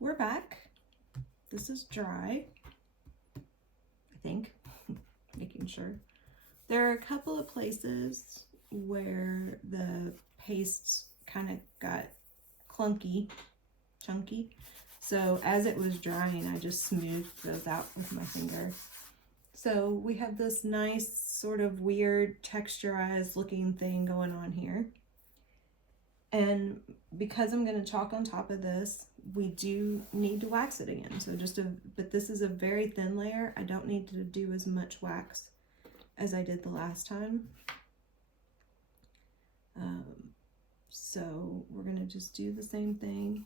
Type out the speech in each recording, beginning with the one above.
we're back. This is dry, I think, making sure. There are a couple of places where the pastes kind of got clunky, chunky. So as it was drying, I just smoothed those out with my finger. So we have this nice sort of weird texturized looking thing going on here. And because I'm going to chalk on top of this, we do need to wax it again. So but this is a very thin layer. I don't need to do as much wax as I did the last time. So we're going to just do the same thing.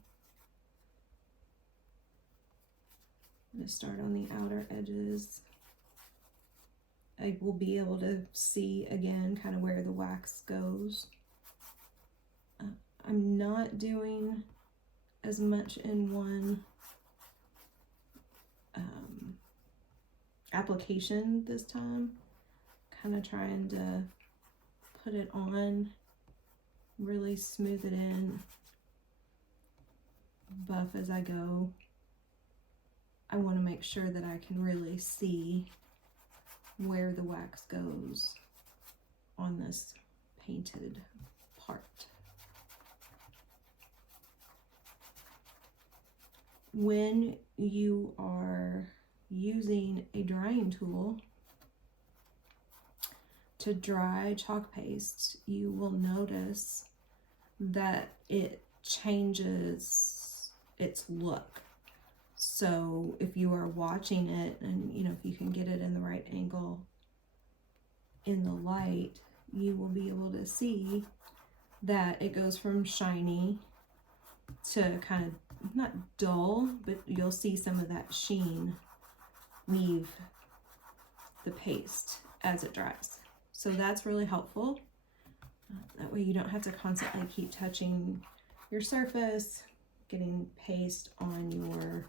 I'm going to start on the outer edges. I will be able to see again kind of where the wax goes. I'm not doing as much in one application this time. Kind of trying to put it on, really smooth it in, buff as I go. I want to make sure that I can really see where the wax goes on this painted part. When you are using a drying tool to dry chalk paste, you will notice that it changes its look. So if you are watching it and if you can get it in the right angle in the light, you will be able to see that it goes from shiny to kind of not dull, but you'll see some of that sheen leave the paste as it dries. So that's really helpful. That way you don't have to constantly keep touching your surface, getting paste on your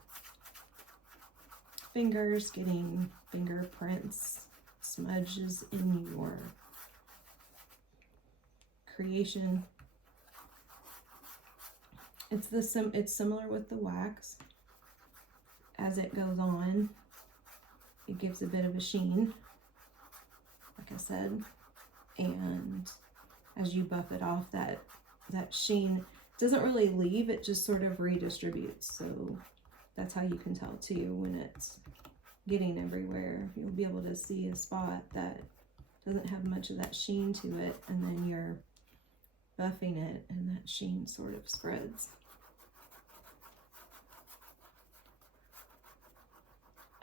fingers, getting fingerprints, smudges in your creation. It's similar with the wax. As it goes on, it gives a bit of a sheen, like I said, and as you buff it off, that sheen doesn't really leave, it just sort of redistributes. So that's how you can tell too when it's getting everywhere. You'll be able to see a spot that doesn't have much of that sheen to it, and then you're buffing it and that sheen sort of spreads.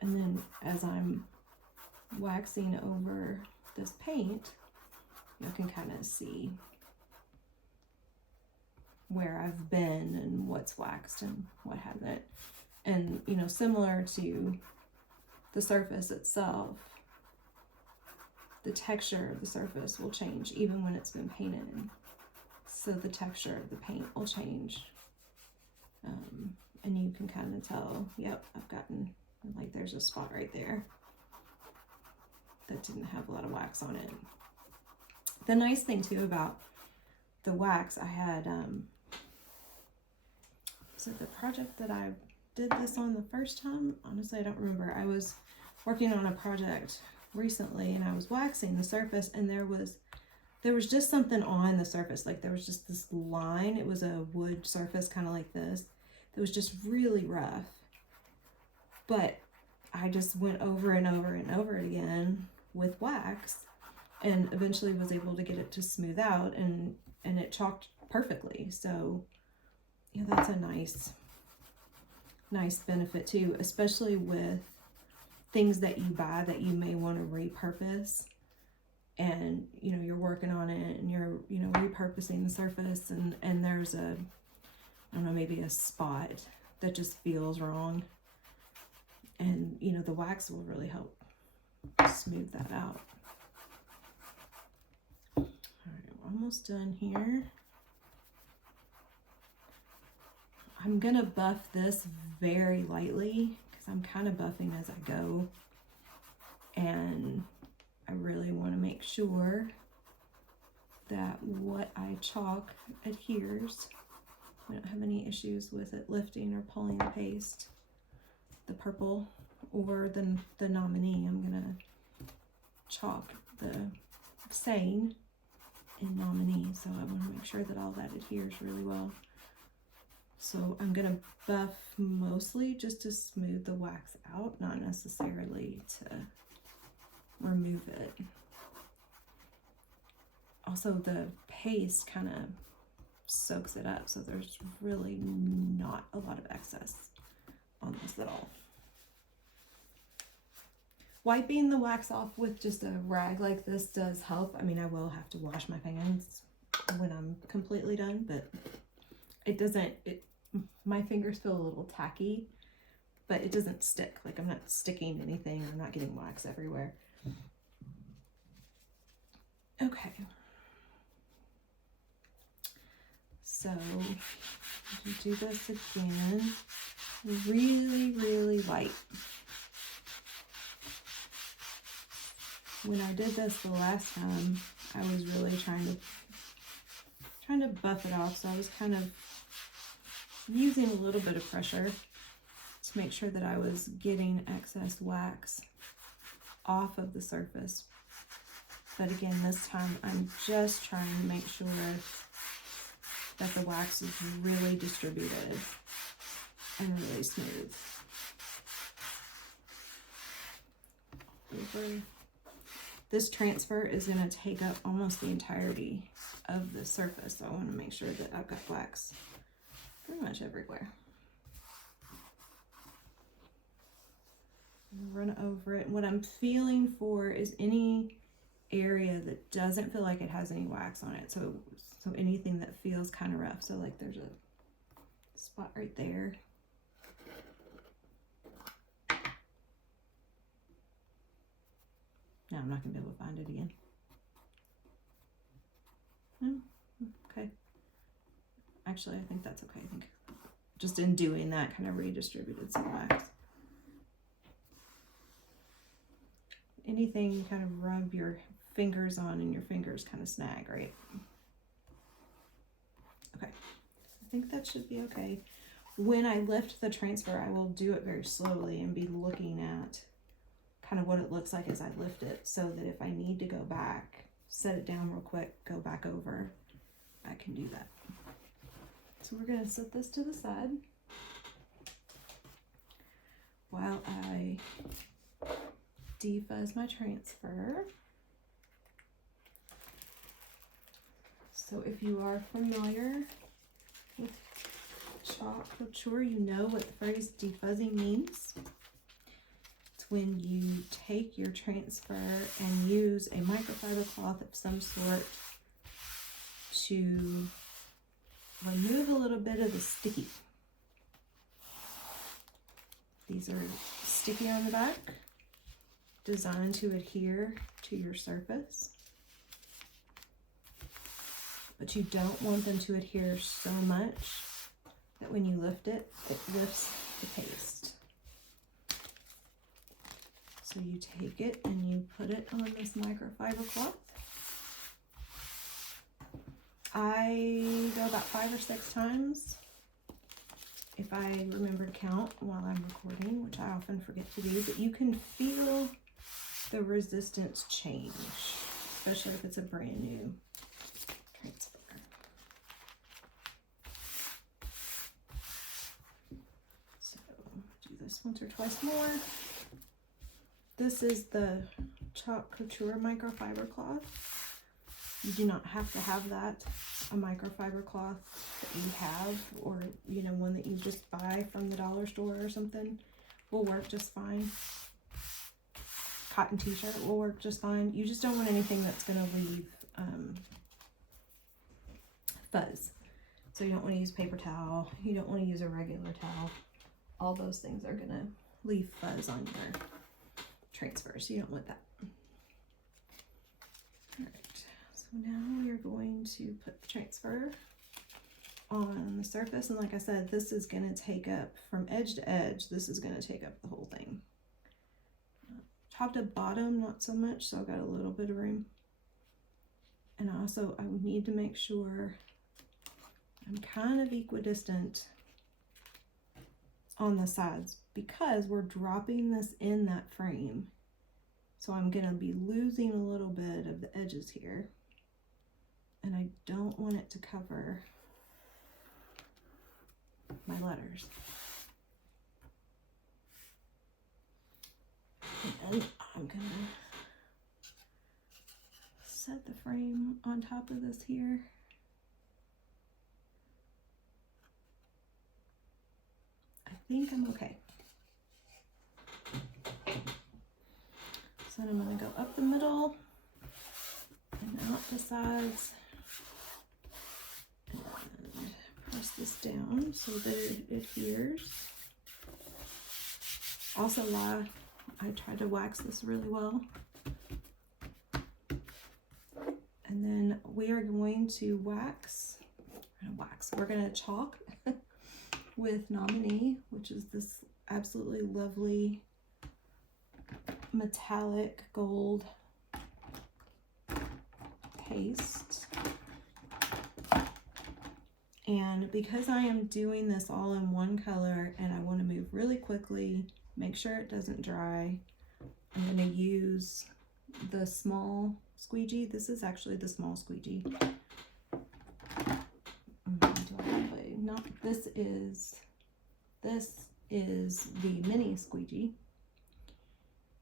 And then as I'm waxing over this paint, you can kind of see where I've been and what's waxed and what hasn't. And similar to the surface itself, the texture of the surface will change even when it's been painted. So the texture of the paint will change. And you can kind of tell, yep, I've gotten, like there's a spot right there that didn't have a lot of wax on it. The nice thing too about the wax, I had, was it the project that I did this on the first time? Honestly, I don't remember. I was working on a project recently and I was waxing the surface, and there was just something on the surface. Like there was just this line. It was a wood surface kind of like this. It was just really rough. But I just went over and over and over it again with wax, and eventually was able to get it to smooth out, and it chalked perfectly. So yeah, that's a nice benefit too, especially with things that you buy that you may want to repurpose, and you're working on it and you're repurposing the surface, and there's a, I don't know, maybe a spot that just feels wrong, and the wax will really help smooth that out. All right, we're almost done here. I'm gonna buff this very lightly because I'm kind of buffing as I go, and I really want to make sure that what I chalk adheres We don't have any issues with it lifting or pulling the paste. The purple or the nominee, I'm gonna chalk the saying in nominee, so I want to make sure that all that adheres really well. So I'm gonna buff mostly just to smooth the wax out, not necessarily to remove it. Also, the paste kind of soaks it up, so there's really not a lot of excess on this at all. Wiping the wax off with just a rag like this does help. I mean, I will have to wash my pans when I'm completely done, but it doesn't, my fingers feel a little tacky, but it doesn't stick. Like, I'm not sticking anything, I'm not getting wax everywhere. Okay. So you do this again, really, really light. When I did this the last time, I was really trying to buff it off, so I was kind of using a little bit of pressure to make sure that I was getting excess wax off of the surface. But again, this time I'm just trying to make sure that the wax is really distributed and really smooth. This transfer is going to take up almost the entirety of the surface, so I want to make sure that I've got wax pretty much everywhere. Run over it. What I'm feeling for is any area that doesn't feel like it has any wax on it. So anything that feels kind of rough. So like there's a spot right there. No, I'm not going to be able to find it again. No? Okay. Actually, I think that's okay. I think just in doing that, kind of redistributed some wax. Anything you kind of rub your fingers on and your fingers kind of snag, right? Okay. I think that should be okay. When I lift the transfer, I will do it very slowly and be looking at kind of what it looks like as I lift it, so that if I need to go back, set it down real quick, go back over, I can do that. So we're going to set this to the side while I defuzz my transfer. So if you are familiar with chalk couture, you know what the phrase defuzzing means. When you take your transfer and use a microfiber cloth of some sort to remove a little bit of the sticky. These are sticky on the back, designed to adhere to your surface, but you don't want them to adhere so much that when you lift it, it lifts the paste. So you take it and you put it on this microfiber cloth. I go about 5 or 6 times if I remember to count while I'm recording, which I often forget to do, but you can feel the resistance change, especially if it's a brand new transfer. So do this once or twice more. This is the chalk couture microfiber cloth. You do not have to have that. A microfiber cloth that you have, or you know, one that you just buy from the dollar store or something, will work just fine. Cotton t-shirt will work just fine. You just don't want anything that's going to leave fuzz. So you don't want to use paper towel. You don't want to use a regular towel. All those things are going to leave fuzz on your transfer, so you don't want that. All right, so now we are going to put the transfer on the surface, and like I said, this is going to take up from edge to edge. This is going to take up the whole thing. Top to bottom, not so much, so I've got a little bit of room. And also, I need to make sure I'm kind of equidistant on the sides because we're dropping this in that frame. So I'm going to be losing a little bit of the edges here. And I don't want it to cover my letters. And I'm going to set the frame on top of this here. I think I'm okay. So I'm going to go up the middle and out the sides and press this down so that it adheres. Also, why I tried to wax this really well. And then we are going to we're going to chalk with Nominee, which is this absolutely lovely metallic gold paste. And because I am doing this all in one color and I want to move really quickly, make sure it doesn't dry, I'm going to use the small squeegee. This is actually the small squeegee. This is the mini squeegee.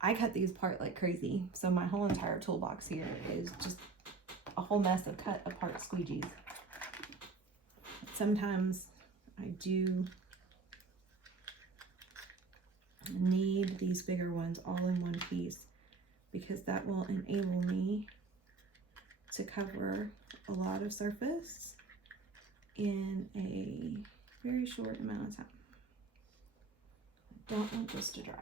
I cut these apart like crazy, so my whole entire toolbox here is just a whole mess of cut apart squeegees. Sometimes I do need these bigger ones all in one piece because that will enable me to cover a lot of surface in a very short amount of time. I don't want this to dry.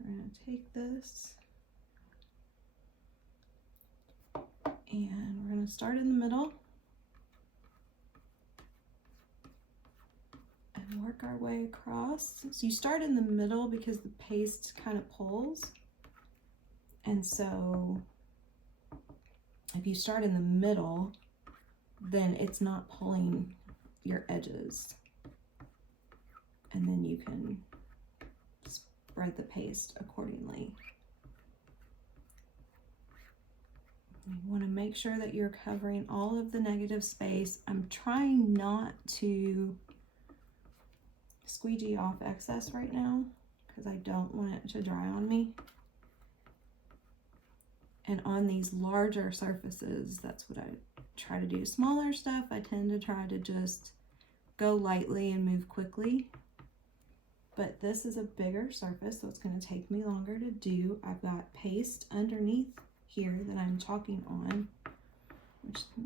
We're going to take this and we're going to start in the middle and work our way across. So you start in the middle because the paste kind of pulls, and so if you start in the middle, then it's not pulling your edges, and then you can spread the paste accordingly. You want to make sure that you're covering all of the negative space. I'm trying not to squeegee off excess right now because I don't want it to dry on me. And on these larger surfaces, that's what I try to do. Smaller stuff, I tend to try to just go lightly and move quickly. But this is a bigger surface, so it's going to take me longer to do. I've got paste underneath here that I'm chalking on, which is a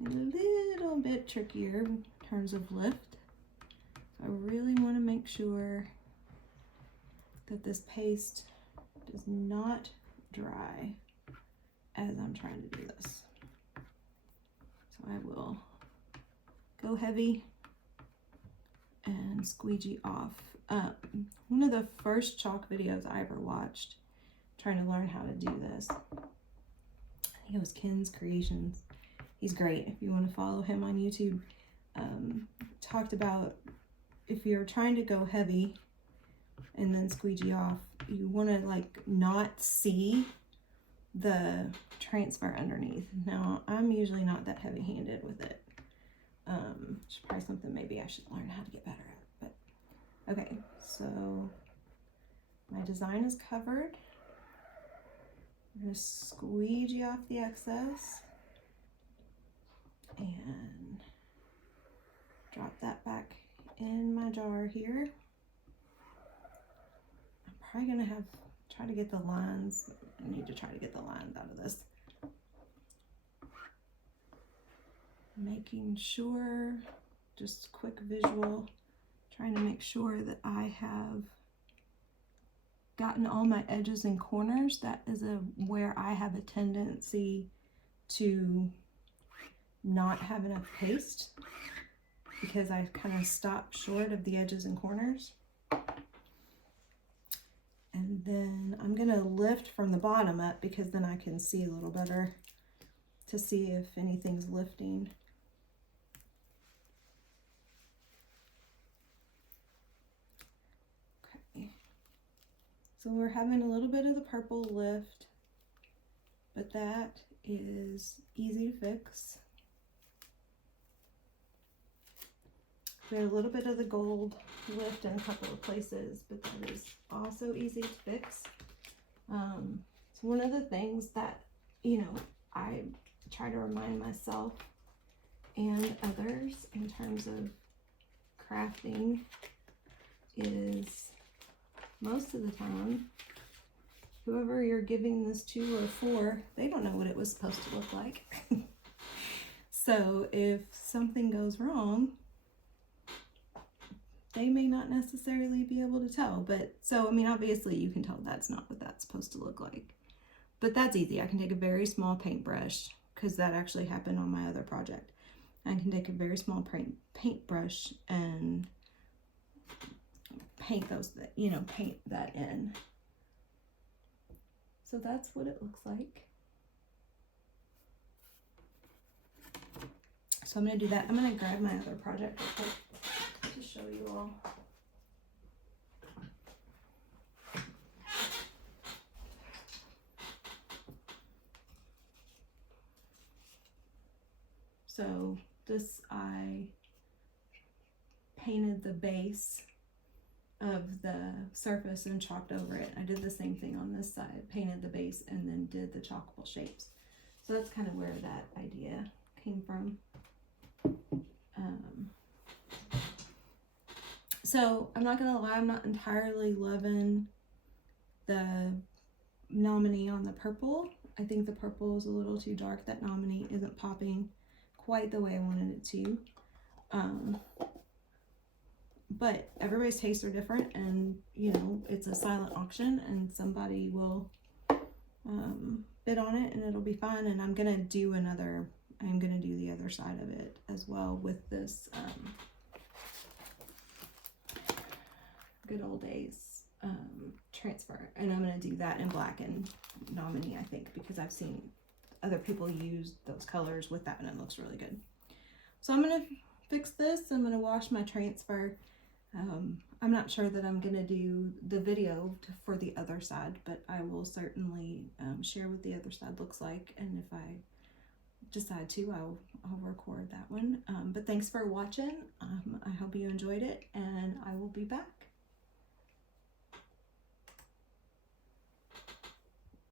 little bit trickier in terms of lift. I really want to make sure that this paste does not dry as I'm trying to do this. So I will go heavy and squeegee off. One of the first chalk videos I ever watched, trying to learn how to do this, I think it was Ken's Creations. He's great if you want to follow him on YouTube. Talked about if you're trying to go heavy and then squeegee off, you want to like not see the transfer underneath. Now, I'm usually not that heavy-handed with it. It's probably something maybe I should learn how to get better at. But okay, so my design is covered. I'm going to squeegee off the excess and drop that back in my jar here. I'm probably going to try to get the lines. I need to try to get the lines out of this. Making sure, just quick visual, trying to make sure that I have gotten all my edges and corners. That is where I have a tendency to not have enough paste because I kind of stop short of the edges and corners. And then I'm going to lift from the bottom up because then I can see a little better to see if anything's lifting. Okay. So we're having a little bit of the purple lift, but that is easy to fix. We have a little bit of the gold lift in a couple of places, but that is also easy to fix. It's one of the things that, you know, I try to remind myself and others in terms of crafting is most of the time, whoever you're giving this to or for, they don't know what it was supposed to look like. So if something goes wrong, they may not necessarily be able to tell. But so, I mean, obviously you can tell that's not what that's supposed to look like. But that's easy. I can take a very small paintbrush, because that actually happened on my other project. I can take a very small paintbrush and paint those, you know, paint that in. So that's what it looks like. So I'm going to do that. I'm going to grab my other project real quick to show you all. So this, I painted the base of the surface and chalked over it. I did the same thing on this side, painted the base and then did the chalkable shapes. So that's kind of where that idea came from. So I'm not gonna lie, I'm not entirely loving the nominee on the purple. I think the purple is a little too dark. That nominee isn't popping quite the way I wanted it to. But everybody's tastes are different, and you know, it's a silent auction and somebody will bid on it and it'll be fun. And I'm gonna do the other side of it as well with this Good Old Days transfer, and I'm gonna do that in black and nominee, I think, because I've seen other people use those colors with that and it looks really good. So I'm gonna fix this. I'm gonna wash my transfer. I'm not sure that I'm gonna do the video for the other side, but I will certainly share what the other side looks like, and if I decide to, I'll record that one. But thanks for watching. I hope you enjoyed it, and I will be back.